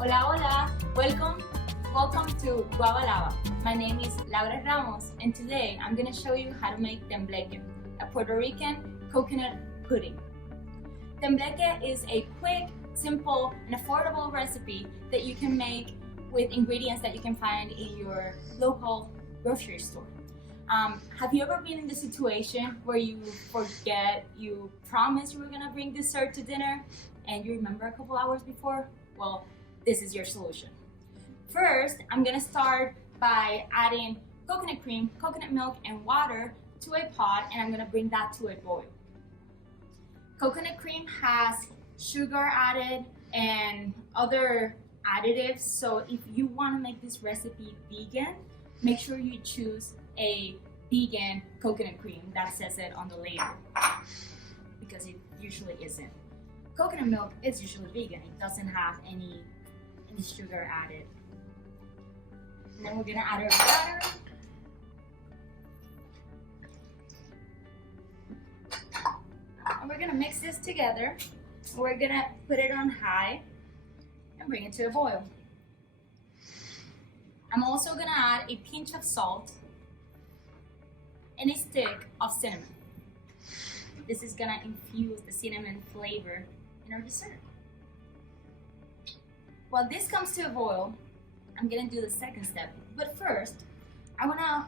Hola, hola! Welcome to Guava. My name is Laura Ramos, and today I'm going to show you how to make tembleque, a Puerto Rican coconut pudding. Tembleque is a quick, simple, and affordable recipe that you can make with ingredients that you can find in your local grocery store. Have you ever been in the situation where you forget you promised you were going to bring dessert to dinner and you remember a couple hours before? Well, this is your solution. First, I'm gonna start by adding coconut cream, coconut milk, and water to a pot, and I'm gonna bring that to a boil. Coconut cream has sugar added and other additives, so if you wanna make this recipe vegan, make sure you choose a vegan coconut cream that says it on the label, because it usually isn't. Coconut milk is usually vegan. It doesn't have any sugar added. And then we're gonna add our water. And we're gonna mix this together. We're gonna put it on high and bring it to a boil. I'm also gonna add a pinch of salt and a stick of cinnamon. This is gonna infuse the cinnamon flavor in our dessert. While this comes to a boil, I'm gonna do the second step. But first, I wanna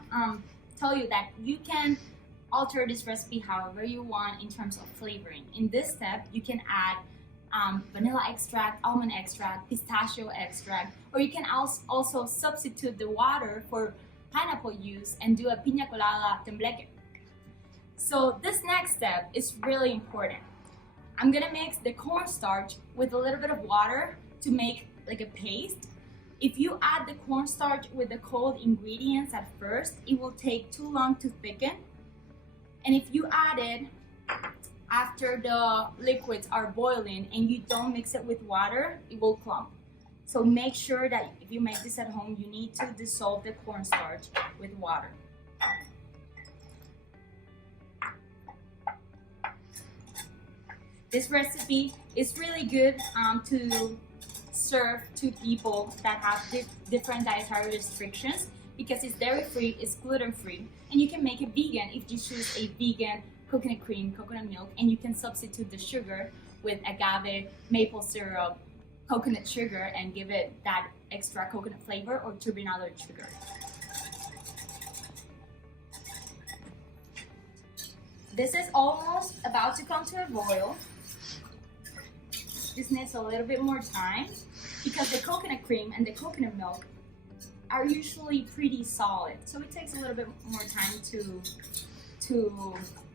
tell you that you can alter this recipe however you want in terms of flavoring. In this step, you can add vanilla extract, almond extract, pistachio extract, or you can also substitute the water for pineapple juice and do a piña colada tembleque. So this next step is really important. I'm gonna mix the cornstarch with a little bit of water to make like a paste. If you add the cornstarch with the cold ingredients at first, it will take too long to thicken. And if you add it after the liquids are boiling and you don't mix it with water, it will clump. So make sure that if you make this at home, you need to dissolve the cornstarch with water. This recipe is really good to serve to people that have different dietary restrictions because it's dairy-free, it's gluten-free, and you can make it vegan if you choose a vegan coconut cream, coconut milk, and you can substitute the sugar with agave, maple syrup, coconut sugar, and give it that extra coconut flavor, or turbinado sugar. This is almost about to come to a boil. This needs a little bit more time because the coconut cream and the coconut milk are usually pretty solid. So it takes a little bit more time to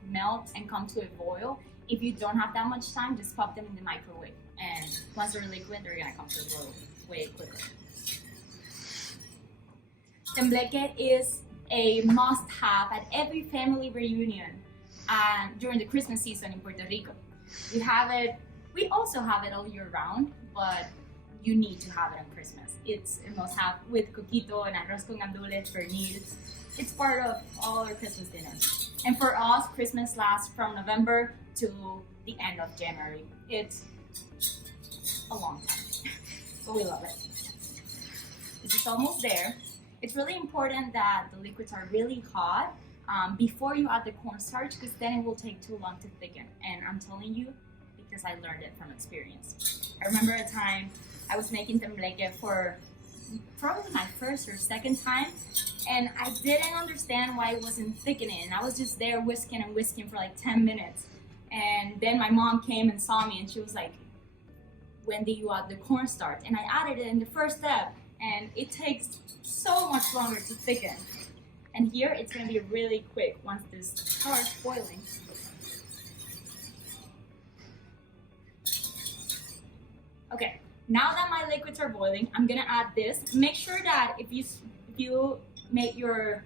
melt and come to a boil. If you don't have that much time, just pop them in the microwave. And once they're liquid, they're gonna come to a boil way quicker. Tembleque is a must-have at every family reunion during the Christmas season in Puerto Rico. We also have it all year round, but you need to have it on Christmas. It's a must-have with coquito and arroz con gandules, pernil. It's part of all our Christmas dinners. And for us, Christmas lasts from November to the end of January. It's a long time, but we love it. This is almost there. It's really important that the liquids are really hot before you add the cornstarch, because then it will take too long to thicken. And I'm telling you, because I learned it from experience. I remember a time I was making tembleque for probably my first or second time, and I didn't understand why it wasn't thickening. And I was just there whisking and whisking for like 10 minutes. And then my mom came and saw me and she was like, when did you add the cornstarch? And I added it in the first step, and it takes so much longer to thicken. And here it's gonna be really quick once this starts boiling. Okay, now that my liquids are boiling, I'm gonna add this. Make sure that if you make your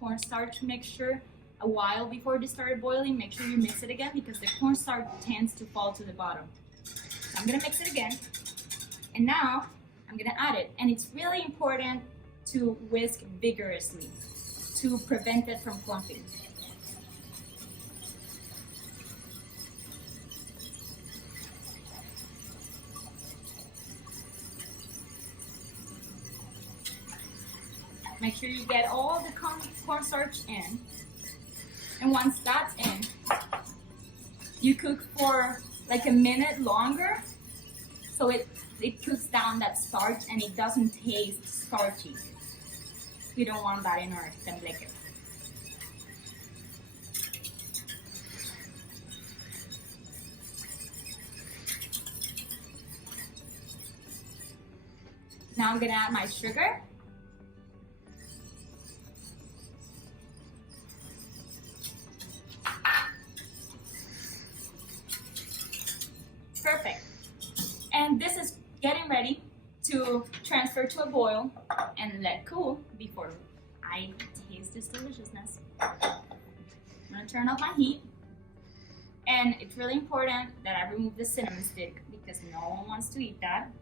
cornstarch mixture a while before they started boiling, make sure you mix it again because the cornstarch tends to fall to the bottom. So I'm gonna mix it again, and now I'm gonna add it. And it's really important to whisk vigorously to prevent it from clumping. make sure you get all the cornstarch in. And once that's in, you cook for like a minute longer, so it cooks down that starch and it doesn't taste starchy. We don't want that in our tembleque. Now I'm gonna add my sugar. Perfect. And this is getting ready to transfer to a boil and let cool before I taste this deliciousness. I'm gonna turn off my heat. And it's really important that I remove the cinnamon stick because no one wants to eat that.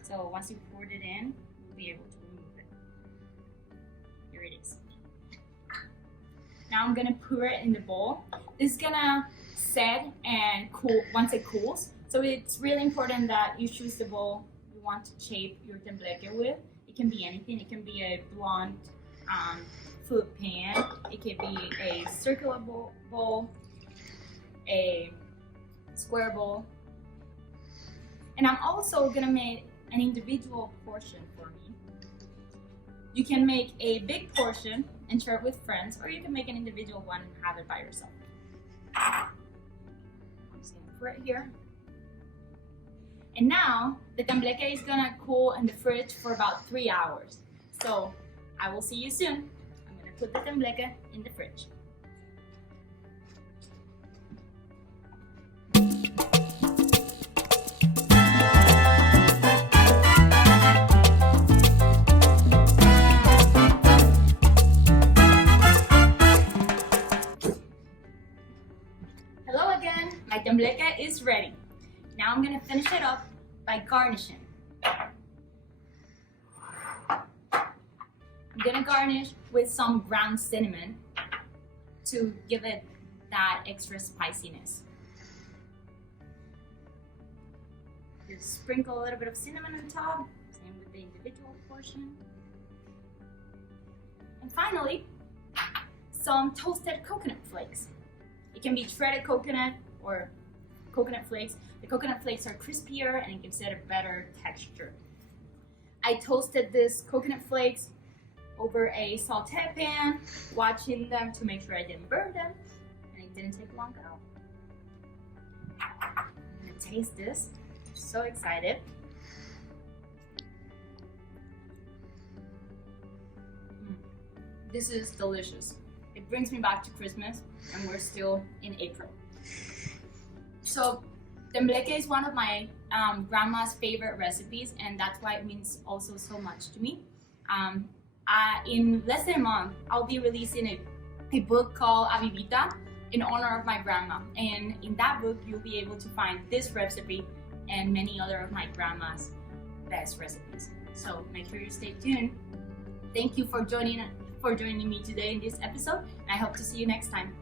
So once you poured it in, you'll be able to remove it. Here it is. Now I'm gonna pour it in the bowl. This is gonna set and cool once it cools. So it's really important that you choose the bowl you want to shape your tembleque with. It can be anything. It can be a blunt food pan. It can be a circular bowl, a square bowl. And I'm also gonna make an individual portion for me. You can make a big portion and share it with friends, or you can make an individual one and have it by yourself. I'm just gonna put it here. And now the tembleque is gonna cool in the fridge for about 3 hours. So I will see you soon. I'm gonna put the tembleque in the fridge. Hello again, my tembleque is ready. Now I'm gonna finish it up by garnishing. I'm gonna garnish with some ground cinnamon to give it that extra spiciness. Just sprinkle a little bit of cinnamon on top, same with the individual portion. And finally, some toasted coconut flakes. It can be shredded coconut or coconut flakes. The coconut flakes are crispier and it gives it a better texture. I toasted this coconut flakes over a saute pan, watching them to make sure I didn't burn them, and it didn't take long at all. I'm gonna taste this. I'm so excited. This is delicious. It brings me back to Christmas, and we're still in April. So tembleque is one of my grandma's favorite recipes, and that's why it means also so much to me. In less than a month, I'll be releasing a book called Avivita in honor of my grandma. And in that book, you'll be able to find this recipe and many other of my grandma's best recipes. So make sure you stay tuned. Thank you for joining me today in this episode. I hope to see you next time.